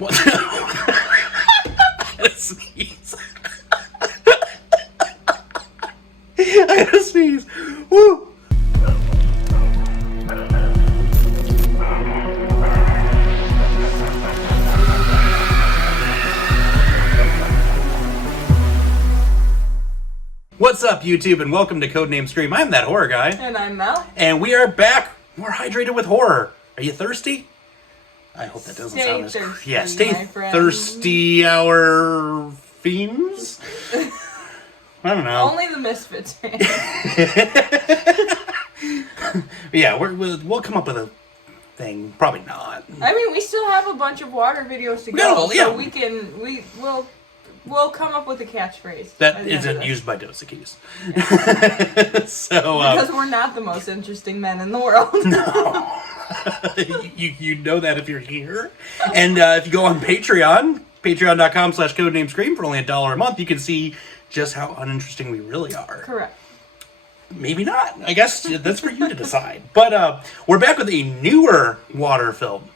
What? I gotta sneeze. I gotta sneeze. Woo! What's up, YouTube, and welcome to Codename Scream. I'm that horror guy. And I'm Mel. And we are back, more hydrated with horror. Are you thirsty? I hope that doesn't sound as... Thirsty, yeah, stay my friend. thirsty, our fiends? I don't know. Only the Misfits fan. Yeah, we'll come up with a thing. Probably not. I mean, we still have a bunch of water videos to go, No, yeah. so we'll come up with a catchphrase. That isn't used by Dosakis. So, because we're not the most interesting men in the world. No. you know that if you're here. And if you go on Patreon, patreon.com/codenamescream for only $1 a month, you can see just how uninteresting we really are. Correct. Maybe not. I guess that's for you to decide. But we're back with a newer water film.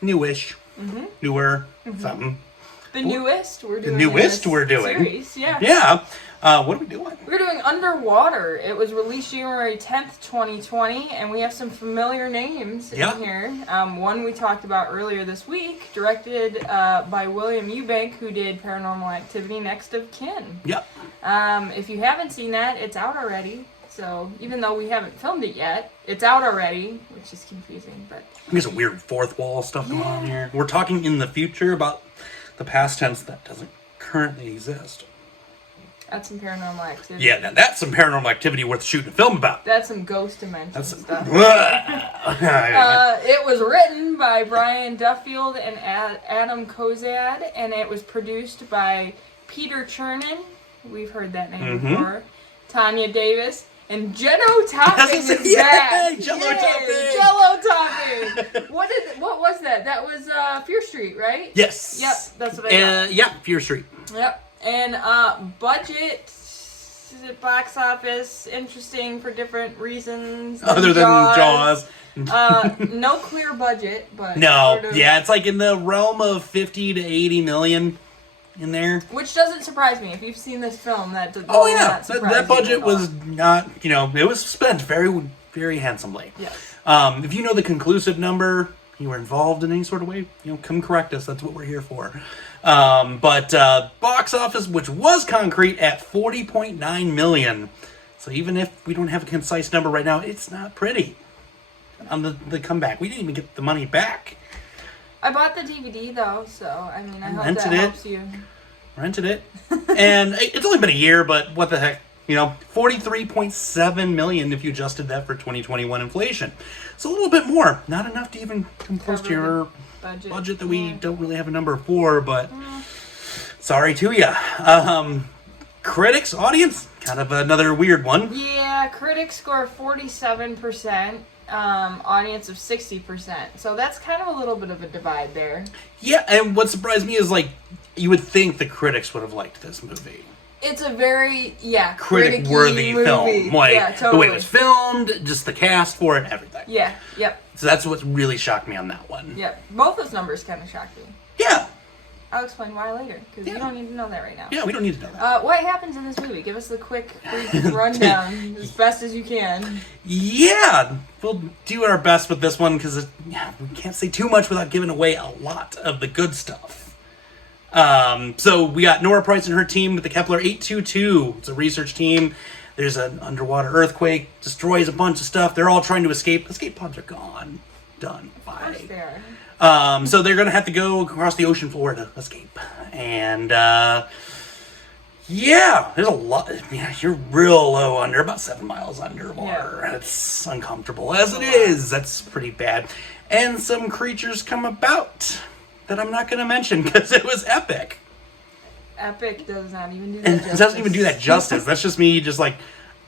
Newish. Mm-hmm. Newer. Mm-hmm. Something. The newest we're doing. Series, yeah. Yeah. What are we doing? We're doing Underwater. It was released January 10th, 2020, and we have some familiar names in here. One we talked about earlier this week, directed by William Eubank, who did Paranormal Activity Next of Kin. Yep. If you haven't seen that, it's out already. So even though we haven't filmed it yet, it's out already, which is confusing. But there's some weird fourth wall stuff going on here. We're talking in the future about the past tense that doesn't currently exist. That's some paranormal activity. Yeah, now that's some paranormal activity worth shooting a film about. That's some ghost dimension stuff. It It was written by Brian Duffield and Adam Kozad, and it was produced by Peter Chernin. We've heard that name before. Tanya Davis. And Jello Topping is back. Jello Topping. Jello Topping. What was that? That was Fear Street, right? Yes. Yep, that's what I got. Yeah, Fear Street. Yep. And budget, box office, interesting for different reasons. Other than Jaws. No clear budget, but no. sort of, Yeah, it's like in the realm of 50 to 80 million in there. Which doesn't surprise me. If you've seen this film, that does oh yeah, not surprise that budget me at all. was not. It was spent very, very handsomely. Yes. If you know the conclusive number, you were involved in any sort of way, come correct us. That's what we're here for. But box office, which was concrete at 40.9 million. So even if we don't have a concise number right now, it's not pretty. On the comeback, we didn't even get the money back. I bought the DVD though, so I mean, I hope rented that helps you. Rented it, and it's only been a year, but what the heck? 43.7 million if you adjusted that for 2021 inflation. So a little bit more. Not enough to even come close to your budget that we don't really have a number for, but sorry to ya. Critics, audience, kind of another weird one. Yeah, critics score 47%. Audience of 60%. So that's kind of a little bit of a divide there. Yeah, and what surprised me is, you would think the critics would have liked this movie. It's a very, critic-worthy film. Totally. The way it was filmed, just the cast for it, everything. Yeah, yep. So that's what really shocked me on that one. Yep. Both those numbers kind of shocked me. Yeah. I'll explain why later, because you don't need to know that right now. Yeah, we don't need to know that. What happens in this movie? Give us the quick brief rundown as best as you can. Yeah, we'll do our best with this one, because we can't say too much without giving away a lot of the good stuff. So we got Nora Price and her team with the Kepler 822. It's a research team. There's an underwater earthquake, destroys a bunch of stuff. They're all trying to escape. Escape pods are gone. Done. Bye. Of course they are. So they're going to have to go across the ocean floor to escape. And, there's a lot. You're real low under, about 7 miles underwater. Yeah. It's uncomfortable. As it is, that's pretty bad. And some creatures come about that I'm not going to mention because it was epic. Epic does not even do that justice. It doesn't even do that justice. That's just me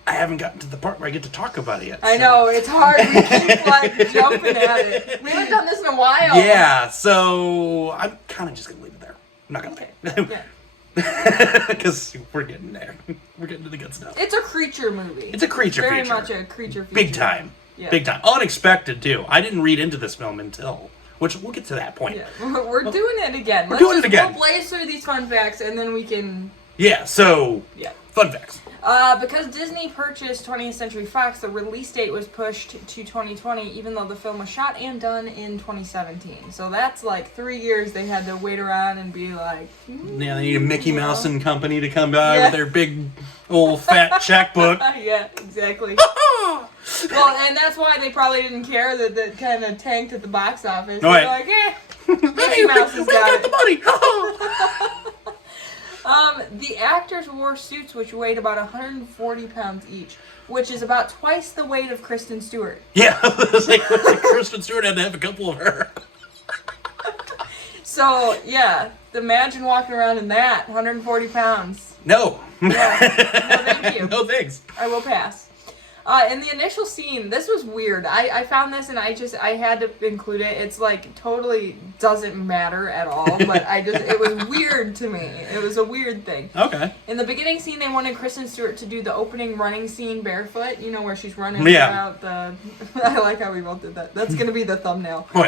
I haven't gotten to the part where I get to talk about it yet. I know, it's hard. We keep jumping at it. We haven't done this in a while. Yeah, so I'm kind of just going to leave it there. I'm not going to. Yeah. Because we're getting there. We're getting to the good stuff. It's a creature movie. It's a creature feature. Very much a creature feature. Big time. Yeah. Big time. Unexpected, too. I didn't read into this film until which we'll get to that point. Yeah. We're doing it again. We're doing it again. We'll blaze through these fun facts, and then we can... Yeah, so... Yeah. Fun facts. Because Disney purchased 20th Century Fox, the release date was pushed to 2020, even though the film was shot and done in 2017. So that's like 3 years they had to wait around and be like... Yeah, they need a Mickey Mouse and Company to come by with their big, old, fat checkbook. Yeah, exactly. Well, and that's why they probably didn't care that that kind of tanked at the box office. They're like, Mickey Mouse has got the money. The actors wore suits which weighed about 140 pounds each, which is about twice the weight of Kristen Stewart. Yeah, Kristen Stewart had to have a couple of her. So, yeah, imagine walking around in that, 140 pounds. No. Yeah. No, thank you. No thanks. I will pass. In the initial scene, this was weird. I found this and I had to include it. It's like totally doesn't matter at all, but it was weird to me. It was a weird thing. Okay. In the beginning scene, they wanted Kristen Stewart to do the opening running scene barefoot, where she's running throughout the... I like how we both did that. That's going to be the thumbnail. Oh,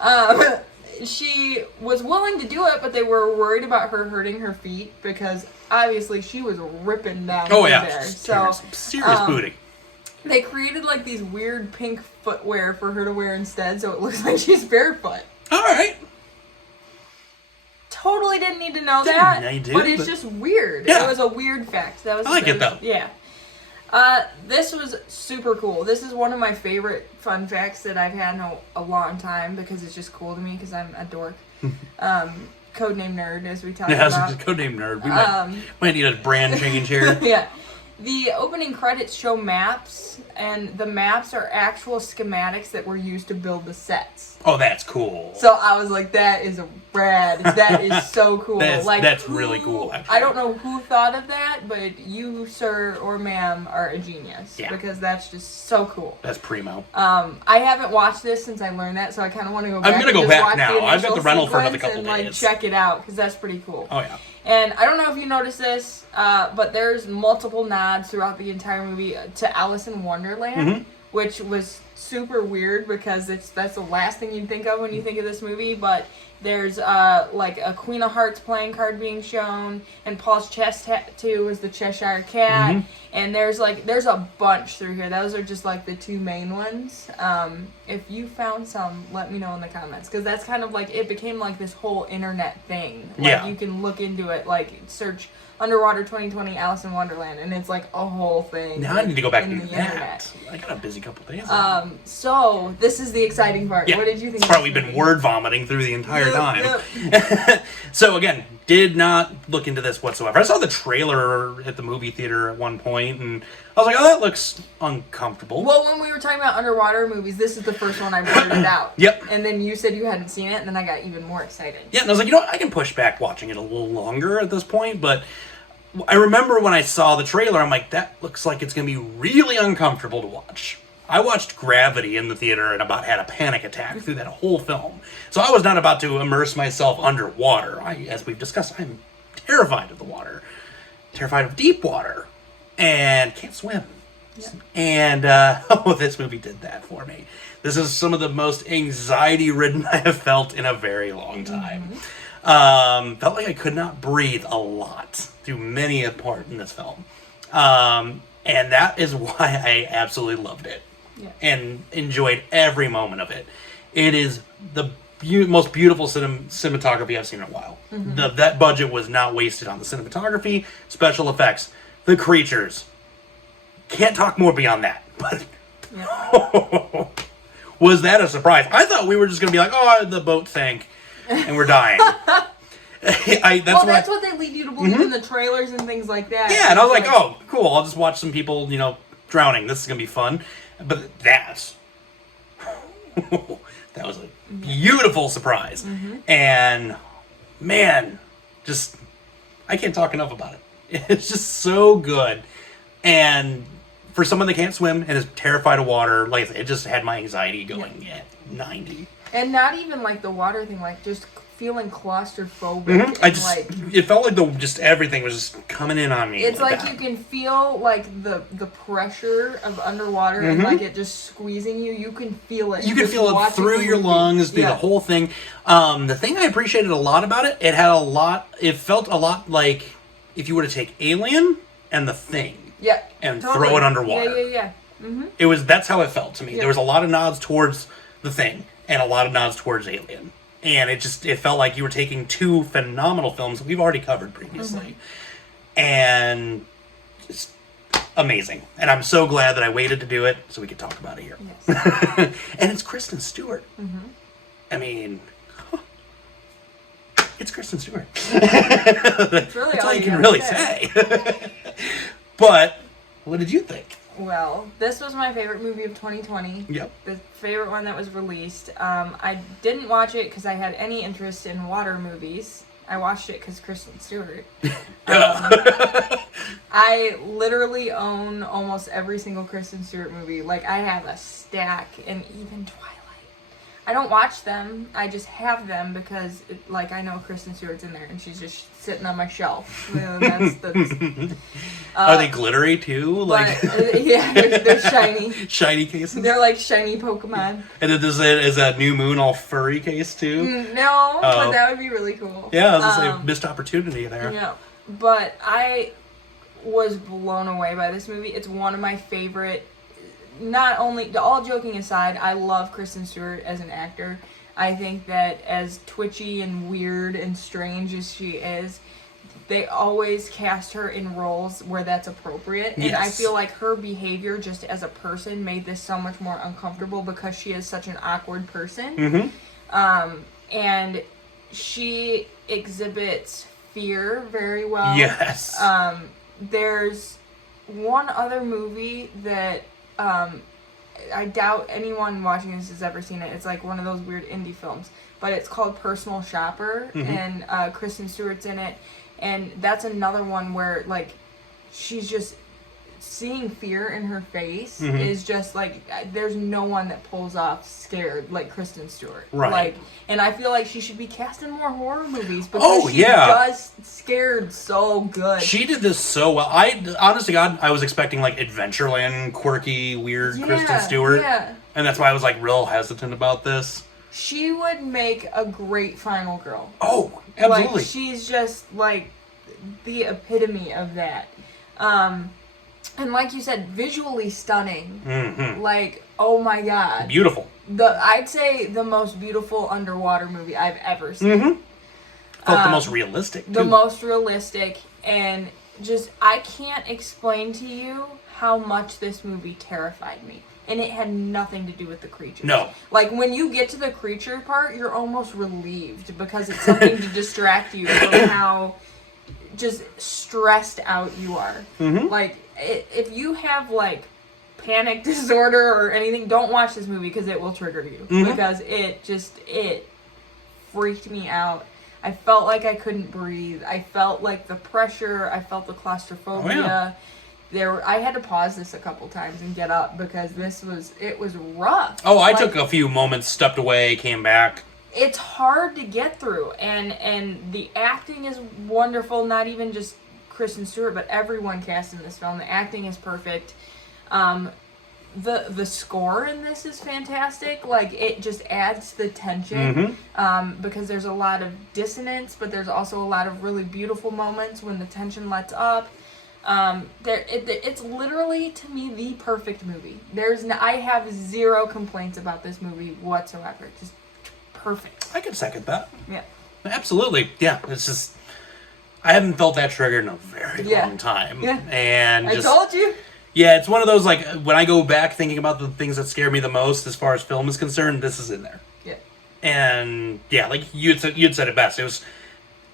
yeah. She was willing to do it, but they were worried about her hurting her feet because obviously she was ripping down there. So serious booty. They created like these weird pink footwear for her to wear instead, so it looks like she's barefoot. All right. Totally didn't need to know that, but it's just weird. Yeah. It was a weird fact. That was I like it though. Yeah. This was super cool. This is one of my favorite fun facts that I've had in a long time because it's just cool to me because I'm a dork. Codename nerd, as we talked about. Yeah, codename nerd. We might need a brand change here. Yeah. The opening credits show maps, and the maps are actual schematics that were used to build the sets. Oh, that's cool. So I was like, that is rad. That is so cool. That's really cool, actually. I don't know who thought of that, but you, sir or ma'am, are a genius. Yeah. Because that's just so cool. That's primo. I haven't watched this since I learned that, so I kind of want to go back. I'm going to go back now. I've got the rental for another couple and, days. check it out, because that's pretty cool. Oh, yeah. And I don't know if you noticed this, but there's multiple nods throughout the entire movie to Alice in Wonderland, which was super weird because that's the last thing you'd think of when you think of this movie. But there's like a Queen of Hearts playing card being shown, and Paul's chest tattoo is the Cheshire Cat, and there's a bunch through here. Those are just like the two main ones. If you found some, let me know in the comments, because that's kind of like it became like this whole internet thing. Like you can look into it, like search Underwater 2020 Alice in Wonderland, and it's like a whole thing. Now I need to go back and do that. Internet. I got a busy couple days. So this is the exciting part. What did you think? That's probably been word vomiting through the entire time. So again, did not look into this whatsoever. I saw the trailer at the movie theater at one point, and I was like, oh, that looks uncomfortable. Well, when we were talking about underwater movies, this is the first one I blurted out. Yep. And then you said you hadn't seen it, and then I got even more excited. Yeah, and I was like, I can push back watching it a little longer at this point, but I remember when I saw the trailer, I'm like, that looks like it's going to be really uncomfortable to watch. I watched Gravity in the theater and about had a panic attack through that whole film. So I was not about to immerse myself underwater. As we've discussed, I'm terrified of the water. Terrified of deep water. And can't swim. Yeah. And, this movie did that for me. This is some of the most anxiety-ridden I have felt in a very long time. Felt like I could not breathe a lot through many a part in this film. And that is why I absolutely loved it. Yeah. And enjoyed every moment of it. It is the most beautiful cinematography I've seen in a while. That budget was not wasted on the cinematography, special effects, the creatures. Can't talk more beyond that. But was that a surprise? I thought we were just going to be like, oh, the boat sank and we're dying. That's what they lead you to believe in the trailers and things like that. Yeah, and I was like, oh, cool, I'll just watch some people, drowning. This is going to be fun. But that was a beautiful surprise. And, man, just, I can't talk enough about it. It's just so good. And for someone that can't swim and is terrified of water, like, it just had my anxiety going at 90. And not even like the water thing, like just feeling claustrophobic. It felt like just everything was just coming in on me. It's like you can feel like the pressure of underwater and like it just squeezing you. You can feel it. You can feel it through your lungs, through the whole thing. The thing I appreciated a lot about it, it felt a lot like if you were to take Alien and The Thing and throw it underwater. Yeah. Mm-hmm. That's how it felt to me. There was a lot of nods towards The Thing and a lot of nods towards Alien. And it felt like you were taking two phenomenal films that we've already covered previously. And it's amazing. And I'm so glad that I waited to do it so we could talk about it here. Yes. And it's Kristen Stewart. Mm-hmm. I mean, it's Kristen Stewart. That's really That's all you can really say. But, what did you think? Well, this was my favorite movie of 2020. Yep. The favorite one that was released. I didn't watch it because I had any interest in water movies. I watched it because Kristen Stewart. I literally own almost every single Kristen Stewart movie. Like, I have a stack, and even Twilight. I don't watch them. I just have them because, I know Kristen Stewart's in there, and she's just sitting on my shelf. Are they glittery too? Yeah, they're shiny. Shiny cases. They're like shiny Pokemon. And then is that New Moon all furry case too? No, but that would be really cool. Yeah, I was gonna say missed opportunity there. Yeah, but I was blown away by this movie. It's one of my favorite. Not only, all joking aside, I love Kristen Stewart as an actor. I think that as twitchy and weird and strange as she is, they always cast her in roles where that's appropriate. And I feel like her behavior just as a person made this so much more uncomfortable because she is such an awkward person. Mm-hmm. And she exhibits fear very well. Yes. There's one other movie that I doubt anyone watching this has ever seen it. It's like one of those weird indie films, but it's called Personal Shopper, and Kristen Stewart's in it, and that's another one where she's just seeing fear in her face is just there's no one that pulls off scared like Kristen Stewart. Right. And I feel like she should be cast in more horror movies because she does scared so good. She did this so well. Honest to God, I was expecting Adventureland, quirky, weird Kristen Stewart. Yeah. And that's why I was real hesitant about this. She would make a great final girl. Oh, absolutely. She's just the epitome of that. And like you said, visually stunning. Mm-hmm. Oh my God. Beautiful. I'd say the most beautiful underwater movie I've ever seen. Mm-hmm. Felt the most realistic, too. The most realistic. And just, I can't explain to you how much this movie terrified me. And it had nothing to do with the creatures. No. When you get to the creature part, you're almost relieved because it's something to distract you from how just stressed out you are. Mm-hmm. If you have panic disorder or anything, don't watch this movie because it will trigger you. Mm-hmm. Because it freaked me out. I felt like I couldn't breathe. I felt the pressure. I felt the claustrophobia. Oh, yeah. I had to pause this a couple times and get up because it was rough. Oh, I took a few moments, stepped away, came back. It's hard to get through, and the acting is wonderful. Not even just Kristen Stewart, but everyone cast in this film. The acting is perfect. The score in this is fantastic. It just adds the tension because there's a lot of dissonance, but there's also a lot of really beautiful moments when the tension lets up. It's literally, to me, the perfect movie. I have zero complaints about this movie whatsoever. Just perfect. I can second that. Yeah. Absolutely. Yeah. It's just, I haven't felt that triggered in a very long time. Yeah. And I told you. Yeah, it's one of those, when I go back thinking about the things that scare me the most as far as film is concerned, this is in there. Yeah. And, yeah, you'd said it best. It was,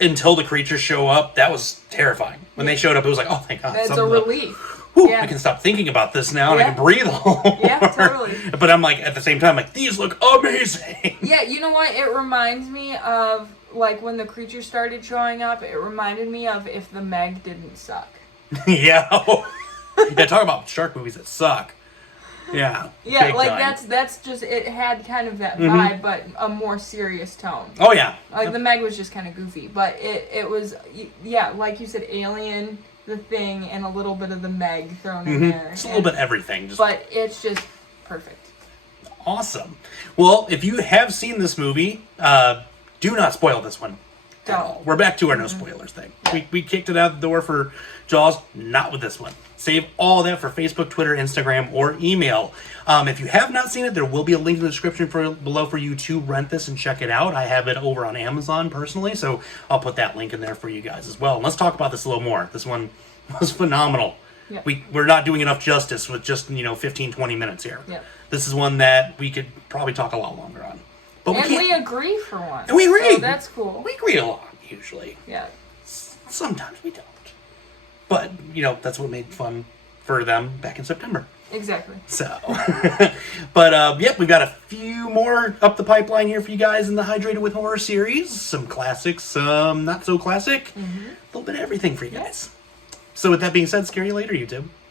until the creatures show up, that was terrifying. When they showed up, it was oh, thank God. It's a relief. I can stop thinking about this now and I can breathe a little Yeah, totally. But I'm at the same time, these look amazing. Yeah, you know what? It reminds me of, when the creatures started showing up, it reminded me of if the Meg didn't suck. Yeah. Yeah, talk about shark movies that suck. Yeah. Yeah, big like time. that's just, it had kind of that vibe, but a more serious tone. Oh yeah. Like the Meg was just kind of goofy, but it was, yeah, like you said, Alien, The Thing, and a little bit of the Meg thrown in there. Just a little bit of everything. But it's just perfect. Awesome. Well, if you have seen this movie, do not spoil this one. Don't. We're back to our no spoilers thing. We kicked it out the door for Jaws, not with this one. Save all that for Facebook, Twitter, Instagram, or email. If you have not seen it, there will be a link in the description below for you to rent this and check it out. I have it over on Amazon personally, so I'll put that link in there for you guys as well. And let's talk about this a little more. This one was phenomenal. Yep. We're not doing enough justice with just 15, 20 minutes here. Yep. This is one that we could probably talk a lot longer on. But we agree for once. And we agree. So that's cool. We agree a lot, usually. Yeah. Sometimes we don't. But, that's what made fun for them back in September. Exactly. So, but, yep, we've got a few more up the pipeline here for you guys in the Hydrated with Horror series. Some classics, some not so classic. A little bit of everything for you guys. So with that being said, scary later, YouTube.